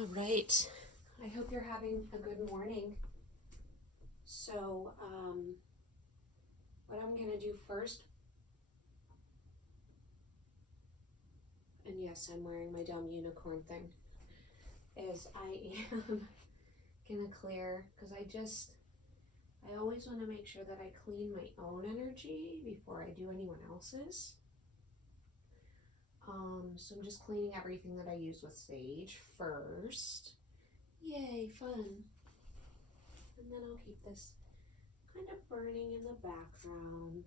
All right. I hope you're having a good morning. So, what I'm going to do first, and yes, I'm wearing my dumb unicorn thing, is I am going to clear, because I always want to make sure that I clean my own energy before I do anyone else's. So I'm just cleaning everything that I use with sage first. Yay, fun. And then I'll keep this kind of burning in the background.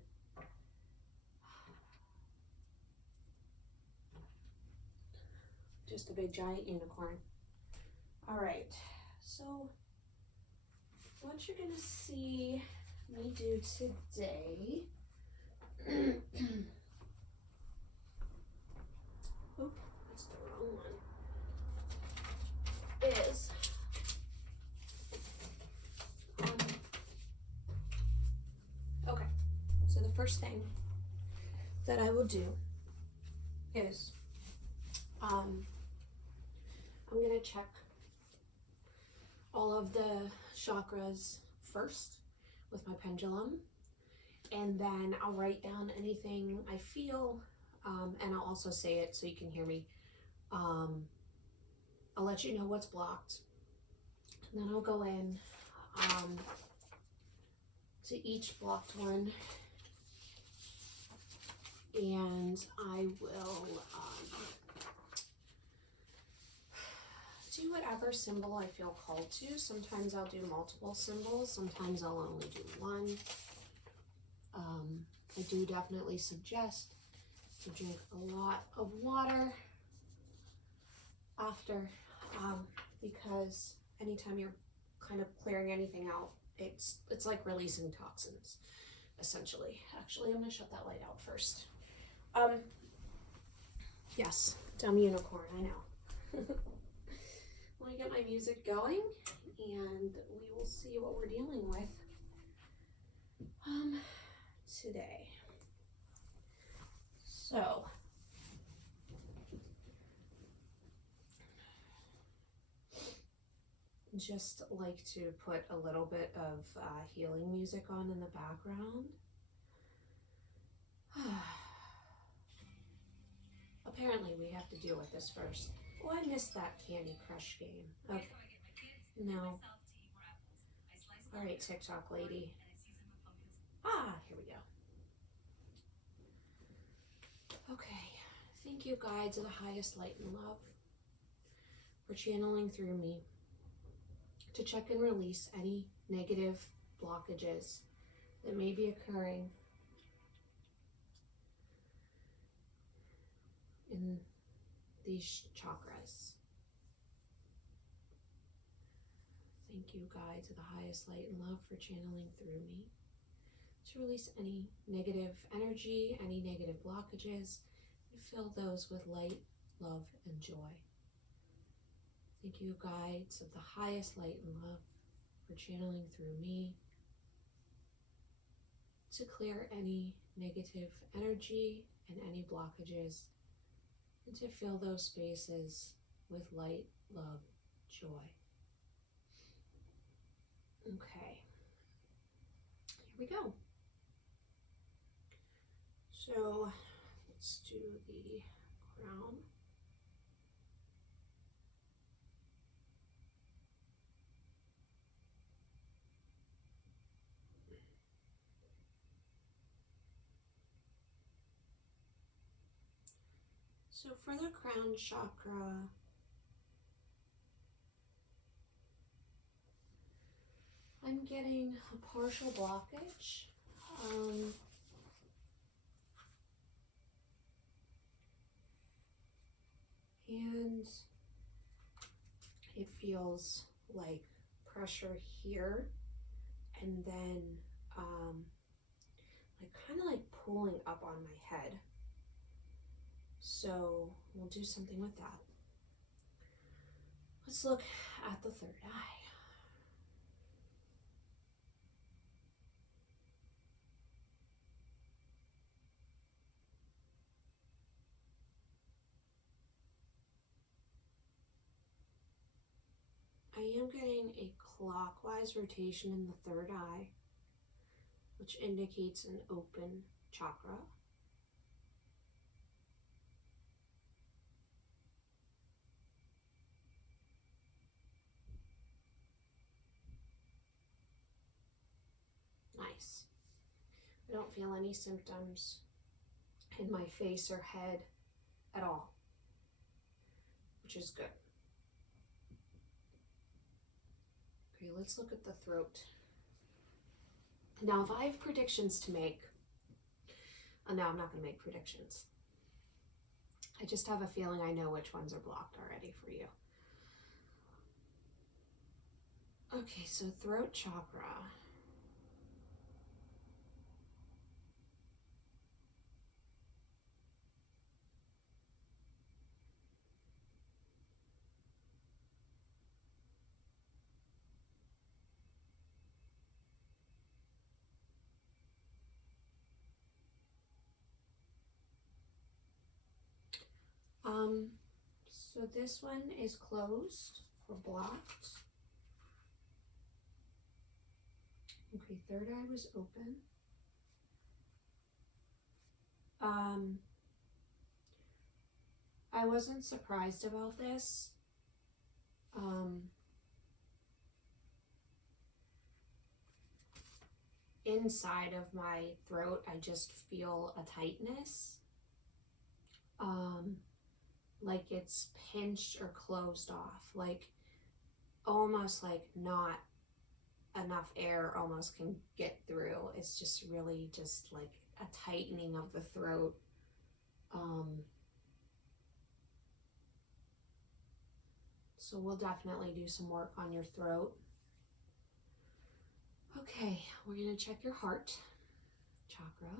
Just a big giant unicorn. All right, so what you're gonna see me do today, oh, that's the wrong one, is okay, so the first thing that I will do is I'm gonna check all of the chakras first with my pendulum, and then I'll write down anything I feel, and I'll also say it so you can hear me. I'll let you know what's blocked, and then I'll go in to each blocked one, and I will do whatever symbol I feel called to. Sometimes I'll do multiple symbols, sometimes I'll only do one. I do definitely suggest to drink a lot of water after, because anytime you're kind of clearing anything out, it's like releasing toxins, essentially. Actually, I'm gonna shut that light out first. Yes, dumb unicorn, I know. Let me get my music going, and we will see what we're dealing with today. So, just like to put a little bit of healing music on in the background. Apparently we have to deal with this first. Oh, I missed that Candy Crush game. Okay. No. All right, TikTok lady. Here we go. Okay. Thank you, guides of the highest light and love, for channeling through me to check and release any negative blockages that may be occurring in these chakras. Thank you, guides of the highest light and love, for channeling through me to release any negative energy, any negative blockages, and fill those with light, love, and joy. Thank you, guides of the highest light and love, for channeling through me to clear any negative energy and any blockages, and to fill those spaces with light, love, joy. Okay, here we go. So let's do the crown. So for the crown chakra, I'm getting a partial blockage. And it feels like pressure here, and then like kind of like pulling up on my head. So we'll do something with that. Let's look at the third eye. am getting a clockwise rotation in the third eye, which indicates an open chakra. Nice. I don't feel any symptoms in my face or head at all, which is good. Okay, let's look at the throat. Now, if I have predictions to make, no, I'm not going to make predictions. I just have a feeling I know which ones are blocked already for you. Okay, so throat chakra. So this one is closed or blocked. Okay, third eye was open. I wasn't surprised about this. Inside of my throat, I just feel a tightness. Like it's pinched or closed off, like almost like not enough air almost can get through. It's just really just like a tightening of the throat. So we'll definitely do some work on your throat. Okay, we're gonna check your heart chakra.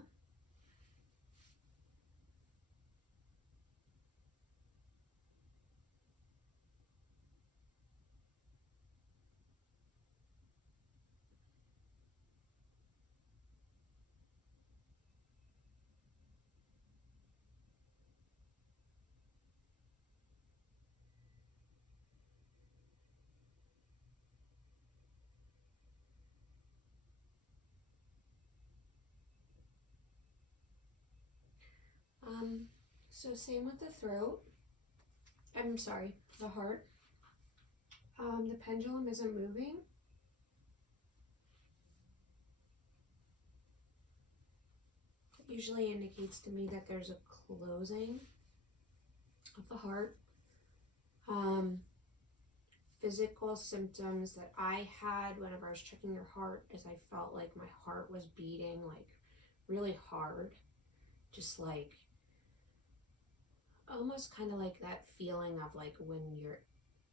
So same with the throat. I'm sorry, the heart. The pendulum isn't moving. It usually indicates to me that there's a closing of the heart. Physical symptoms that I had whenever I was checking your heart is I felt like my heart was beating like really hard, just like almost kind of like that feeling of like when you're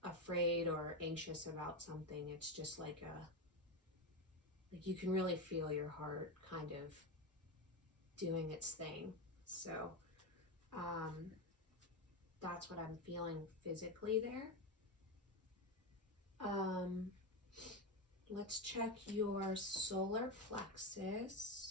afraid or anxious about something. It's just like you can really feel your heart kind of doing its thing. So that's what I'm feeling physically there. Let's check your solar plexus.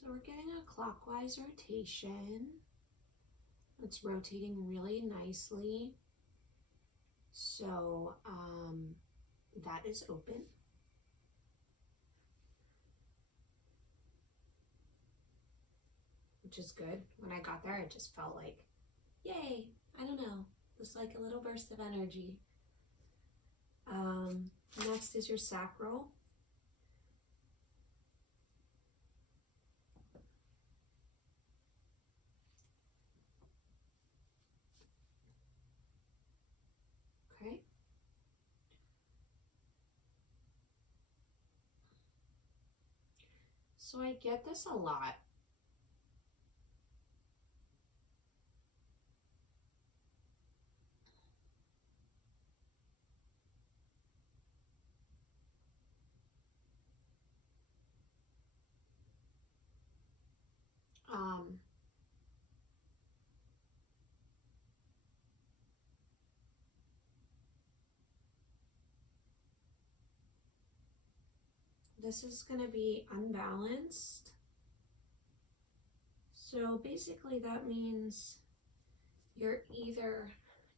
So we're getting a clockwise rotation. It's rotating really nicely. So that is open. Which is good. When I got there, I just felt like, yay, I don't know. It was like a little burst of energy. Next is your sacral. Okay. So I get this a lot. Um, this is going to be unbalanced. So basically that means you're either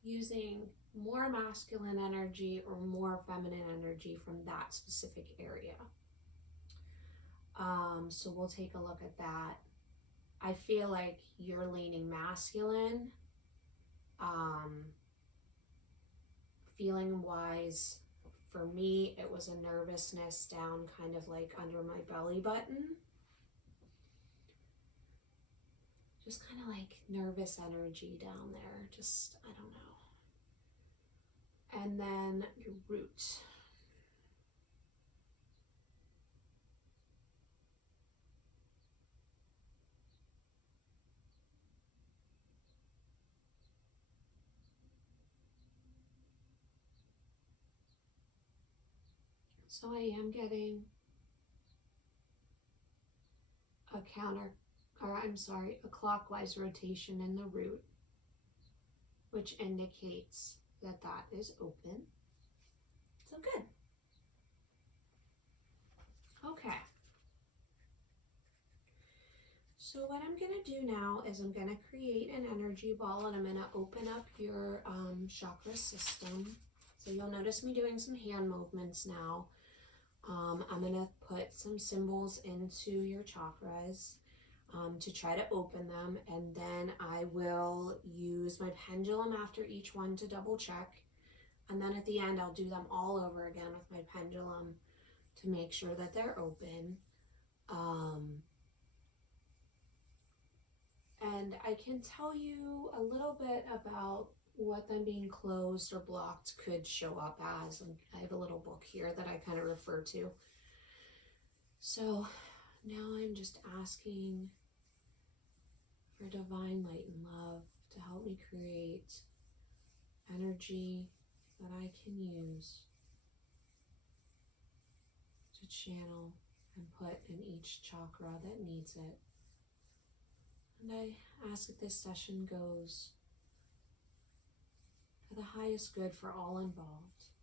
using more masculine energy or more feminine energy from that specific area. So we'll take a look at that. I feel like you're leaning masculine. Feeling wise, for me, it was a nervousness down kind of like under my belly button. Just kind of like nervous energy down there. Just, I don't know. And then your root. So I am getting a clockwise rotation in the root, which indicates that that is open. So good. Okay. So what I'm going to do now is I'm going to create an energy ball, and I'm going to open up your chakra system. So you'll notice me doing some hand movements now. I'm going to put some symbols into your chakras to try to open them, and then I will use my pendulum after each one to double check, and then at the end I'll do them all over again with my pendulum to make sure that they're open. And I can tell you a little bit about what them being closed or blocked could show up as. And I have a little book here that I kind of refer to. So now I'm just asking for divine light and love to help me create energy that I can use to channel and put in each chakra that needs it. And I ask that this session goes for the highest good for all involved.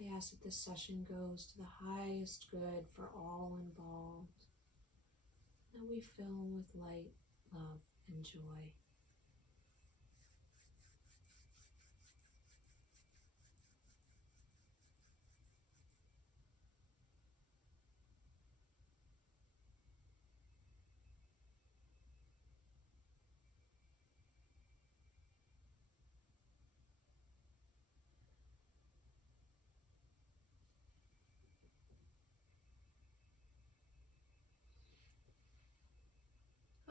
I ask that this session goes to the highest good for all involved. That we fill with light, love, and joy.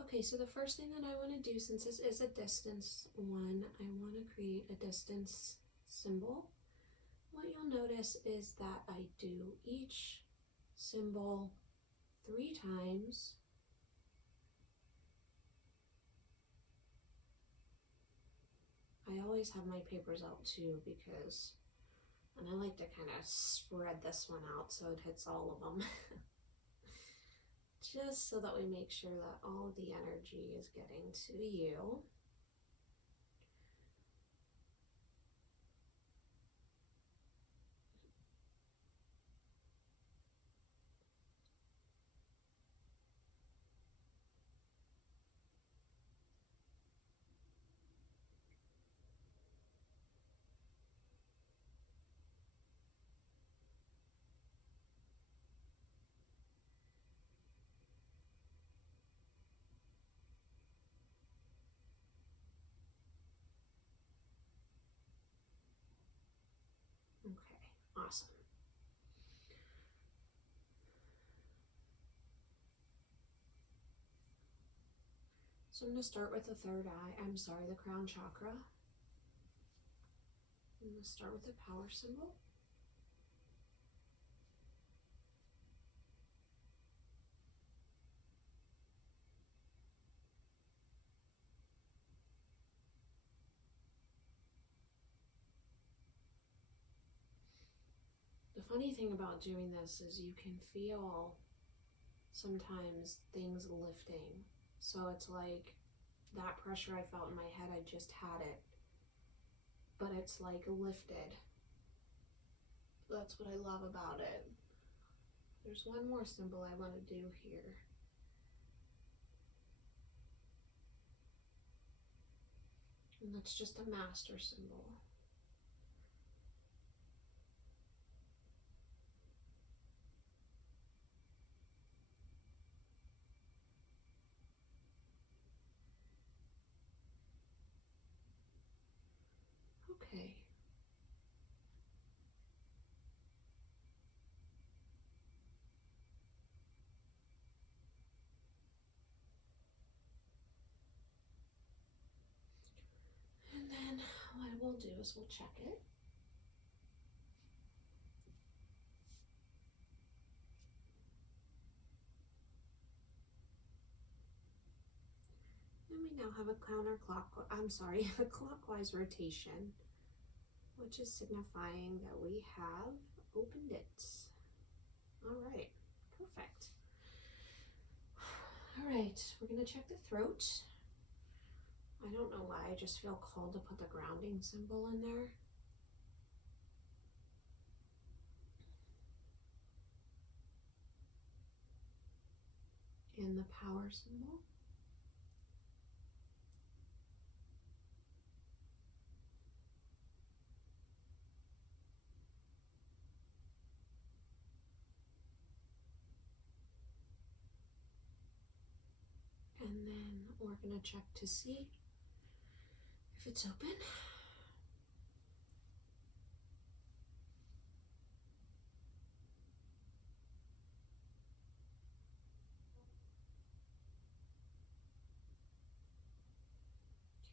Okay, so the first thing that I want to do, since this is a distance one, I want to create a distance symbol. What you'll notice is that I do each symbol 3 times. I always have my papers out too and I like to kind of spread this one out so it hits all of them. Just so that we make sure that all of the energy is getting to you. Okay, awesome. So I'm going to start with the the Crown Chakra. I'm going to start with the power symbol. The funny thing about doing this is you can feel sometimes things lifting. So it's like that pressure I felt in my head, I just had it, but it's like lifted. That's what I love about it. There's one more symbol I want to do here. And that's just a master symbol. Okay. And then what we'll do is we'll check it. And we now have a a clockwise rotation, which is signifying that we have opened it. All right, perfect. All right, we're gonna check the throat. I don't know why, I just feel called to put the grounding symbol in there. And the power symbol. And then we're gonna check to see if it's open.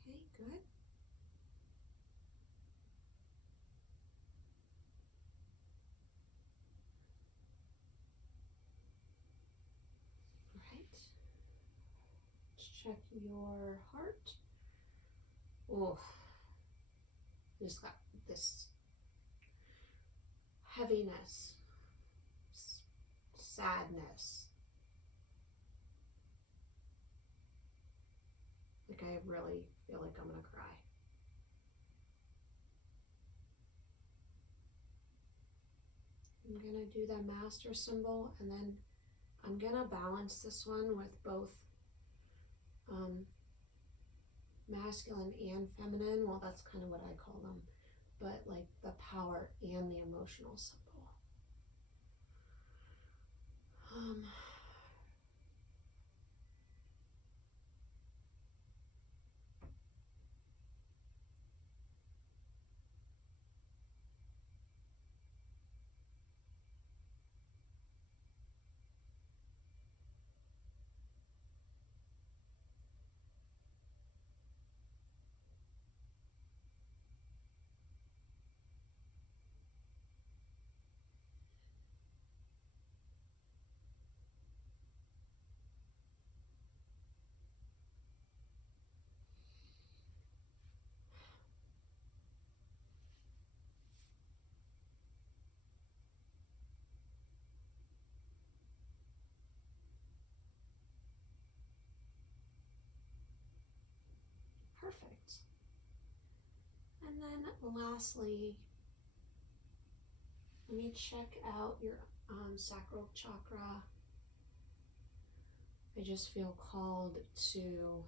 Okay, good. All right. Let's check your heart. Oh, just got this heaviness, sadness. Like I really feel like I'm gonna cry. I'm gonna do the master symbol, and then I'm gonna balance this one with both masculine and feminine. Well, that's kind of what I call them, but like the power and the emotional symbol. Perfect. And then lastly, let me check out your sacral chakra. I just feel called to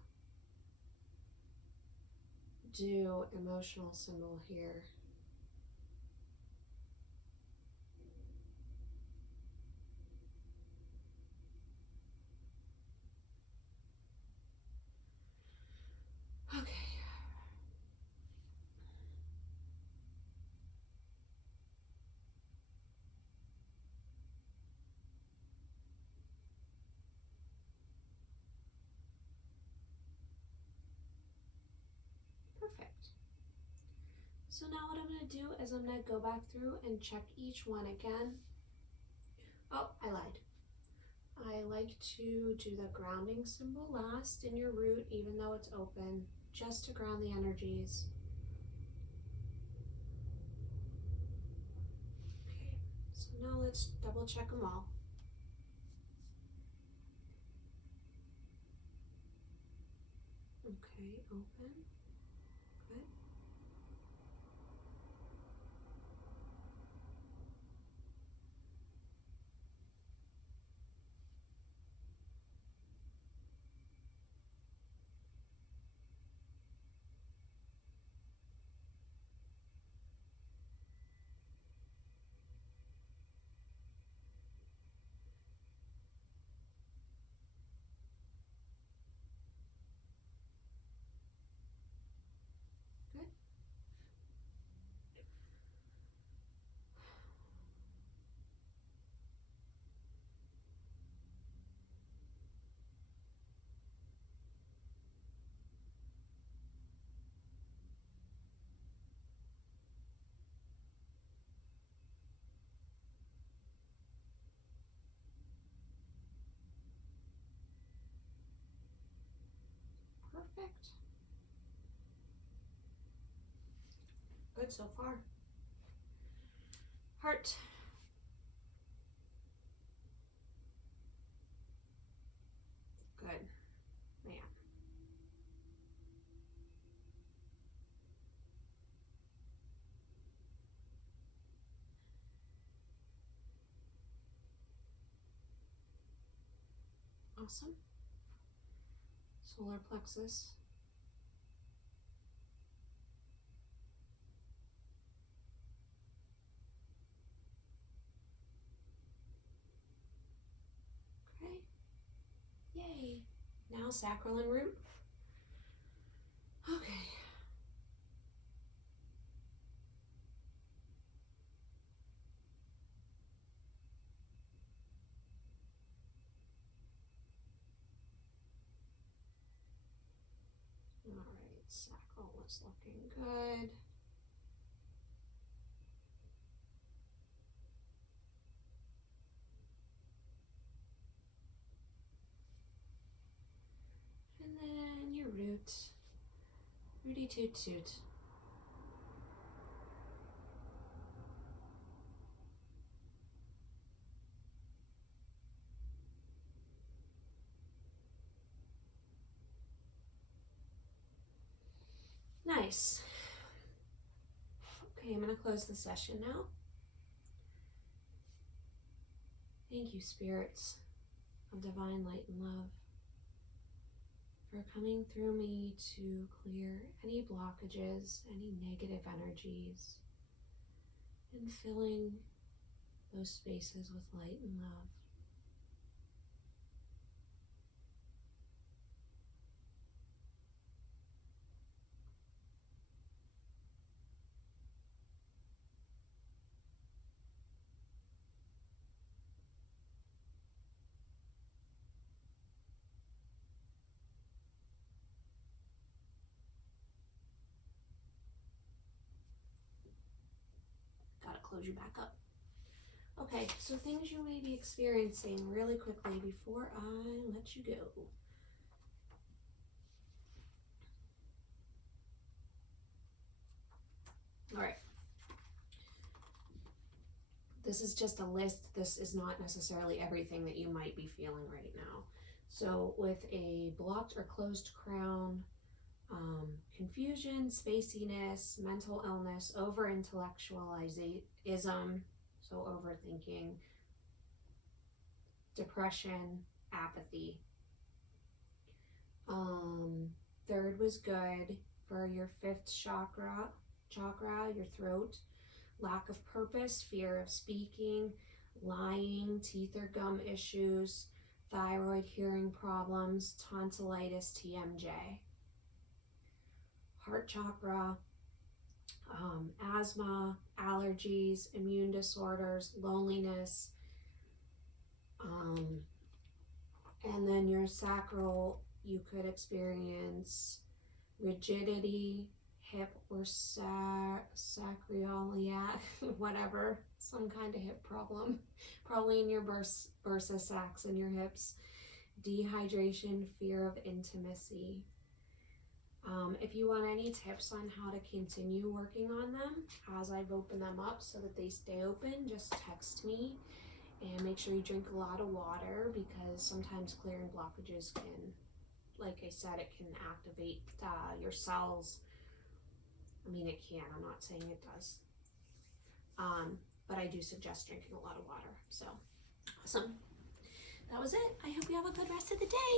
do emotional symbol here. Okay. Perfect. So now what I'm going to do is I'm going to go back through and check each one again. Oh, I lied. I like to do the grounding symbol last in your root, even though it's open, just to ground the energies. Okay, so now let's double check them all. Okay, open. Good. Good. Perfect. Good so far. Heart. Good. Man. Awesome. Solar plexus. Okay. Yay. Now sacral and root. Okay. All right, sacral is looking good. And then your root. Rooty toot toot. Nice. Okay, I'm going to close the session now. Thank you, spirits of divine light and love, for coming through me to clear any blockages, any negative energies, and filling those spaces with light and love. Gotta close you back up. Okay, so things you may be experiencing really quickly before I let you go. All right. This is just a list. This is not necessarily everything that you might be feeling right now. So with a blocked or closed crown, confusion, spaciness, mental illness, over-intellectualism, so overthinking, depression, apathy. Third was good for your fifth chakra, your throat. Lack of purpose, fear of speaking, lying, teeth or gum issues, thyroid, hearing problems, tonsillitis, TMJ. Heart chakra, asthma, allergies, immune disorders, loneliness, and then your sacral, you could experience rigidity, hip or sacroiliac, whatever, some kind of hip problem, probably in your bursa sacs and your hips, dehydration, fear of intimacy. If you want any tips on how to continue working on them as I've opened them up so that they stay open, just text me, and make sure you drink a lot of water because sometimes clearing blockages can like I said, it can activate your cells. I mean, it can. I'm not saying it does. But I do suggest drinking a lot of water. So, awesome. That was it. I hope you have a good rest of the day.